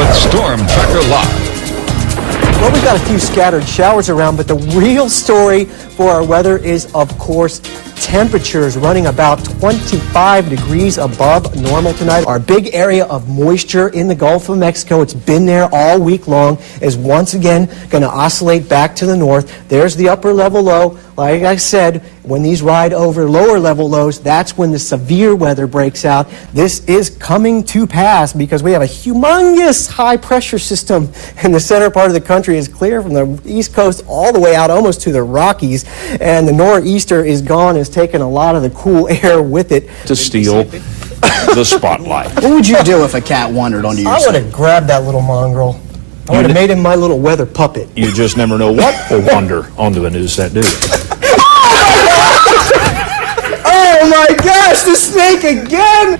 with Storm Tracker Live. Well, we've got a few scattered showers around, but the real story for our weather is, of course, temperatures running about 25 degrees above normal tonight. Our big area of moisture in the Gulf of Mexico, it's been there all week long, is once again going to oscillate back to the north. There's the upper level low. Like I said, when these ride over lower level lows, that's when the severe weather breaks out. This is coming to pass because we have a humongous high pressure system in the center part of the country. Is clear from the east coast all the way out almost to the Rockies, and the nor'easter is gone, has taken a lot of the cool air with it to steal the spotlight. What would you do if a cat wandered onto your I would side? have grabbed that little mongrel. I would have made him my little weather puppet. You just never know what will wander onto a news set, do you? Oh my gosh, the snake again!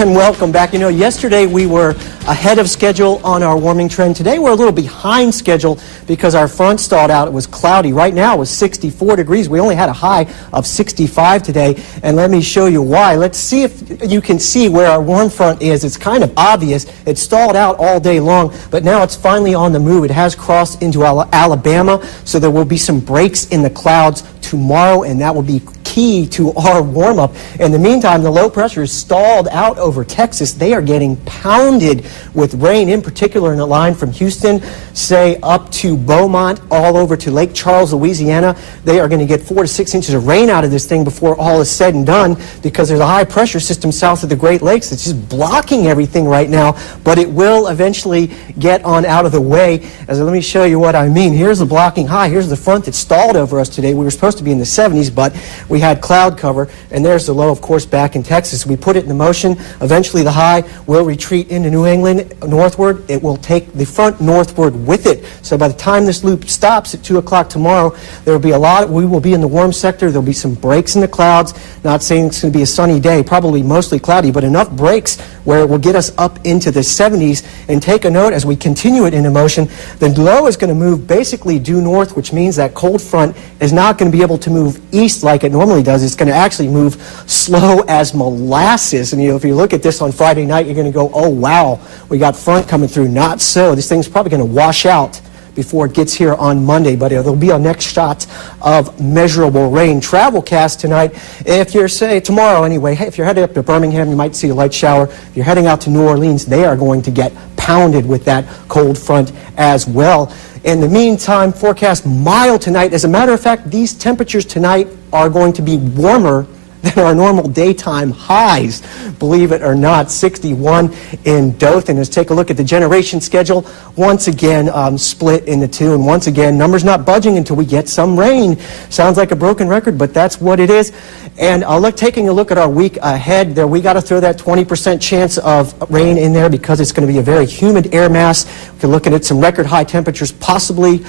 And welcome back. You know, yesterday we were ahead of schedule on our warming trend. Today we're a little behind schedule because our front stalled out. It was cloudy. Right now it was 64 degrees. We only had a high of 65 today. And let me show you why. Let's see if you can see where our warm front is. It's kind of obvious. It stalled out all day long, but now it's finally on the move. It has crossed into Alabama, so there will be some breaks in the clouds tomorrow, and that will be key to our warm-up. In the meantime, the low pressure is stalled out over Texas. They are getting pounded with rain, in particular in the line from Houston, say up to Beaumont, all over to Lake Charles, Louisiana. They are going to get 4 to 6 inches of rain out of this thing before all is said and done, because there's a high pressure system south of the Great Lakes that's just blocking everything right now, but it will eventually get on out of the way. Let me show you what I mean. Here's the blocking high. Here's the front that stalled over us today. We were supposed to be in the 70s, but we had cloud cover, and there's the low, of course, back in Texas. We put it in motion. Eventually the high will retreat into New England northward. It will take the front northward with it. So by the time this loop stops at 2 o'clock tomorrow, there will be we will be in the warm sector. There'll be some breaks in the clouds. Not saying it's going to be a sunny day, probably mostly cloudy, but enough breaks where it will get us up into the 70s. And take a note, as we continue it into motion, the low is going to move basically due north, which means that cold front is not going to be able to move east like it normally does. It's going to actually move slow as molasses. And if you look at this on Friday night, you're going to go, oh wow, we got front coming through. Not so. This thing's probably going to wash out before it gets here on Monday, but there'll be a next shot of measurable rain. Travelcast tonight, if you're, say, tomorrow anyway, hey, if you're heading up to Birmingham, you might see a light shower. If you're heading out to New Orleans, they are going to get pounded with that cold front as well. In the meantime, forecast mild tonight. As a matter of fact, these temperatures tonight are going to be warmer than our normal daytime highs, believe it or not. 61 in Dothan. Let's take a look at the generation schedule. Once again, split into two, and once again, numbers not budging until we get some rain. Sounds like a broken record, but that's what it is. And taking a look at our week ahead, there we got to throw that 20% chance of rain in there because it's going to be a very humid air mass. We're looking at some record high temperatures, possibly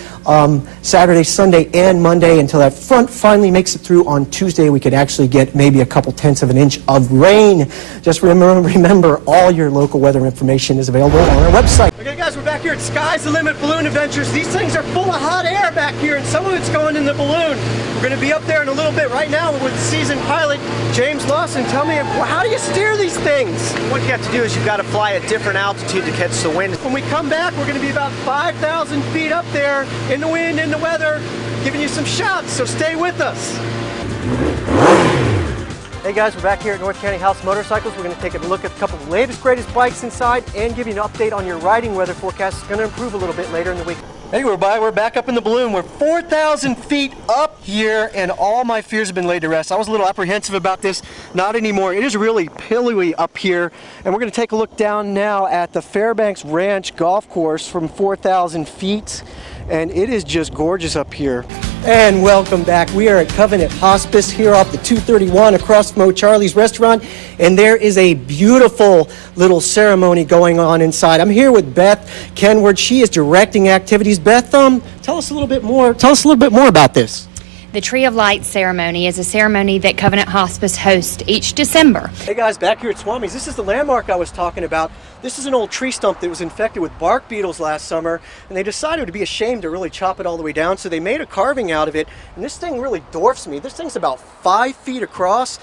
Saturday, Sunday, and Monday. Until that front finally makes it through on Tuesday, we could actually get maybe a couple tenths of an inch of rain. Just remember, all your local weather information is available on our website. Okay guys, we're back here at Sky's the Limit Balloon Adventures. These things are full of hot air back here, and some of it's going in the balloon. We're going to be up there in a little bit. Right now with seasoned pilot James Lawson. Tell me, how do you steer these things? What you have to do is you've got to fly at different altitude to catch the wind. When we come back, we're going to be about 5,000 feet up there in the wind, in the weather, giving you some shots, so stay with us. Hey guys, we're back here at North County House Motorcycles. We're going to take a look at a couple of the latest, greatest bikes inside and give you an update on your riding weather forecast. It's going to improve a little bit later in the week. Hey, we're back up in the balloon. We're 4,000 feet up here, and all my fears have been laid to rest. I was a little apprehensive about this. Not anymore. It is really pillowy up here, and we're going to take a look down now at the Fairbanks Ranch Golf Course from 4,000 feet, and it is just gorgeous up here. And welcome back. We are at Covenant Hospice here off the 231 across from O'Charlie's restaurant, and there is a beautiful little ceremony going on inside. I'm here with Beth Kenward. She is directing activities. Beth, tell us a little bit more about this. The Tree of Light ceremony is a ceremony that Covenant Hospice hosts each December. Hey guys, back here at Swami's, this is the landmark I was talking about. This is an old tree stump that was infected with bark beetles last summer, and they decided to be ashamed to really chop it all the way down, so they made a carving out of it, and this thing really dwarfs me. This thing's about 5 feet across.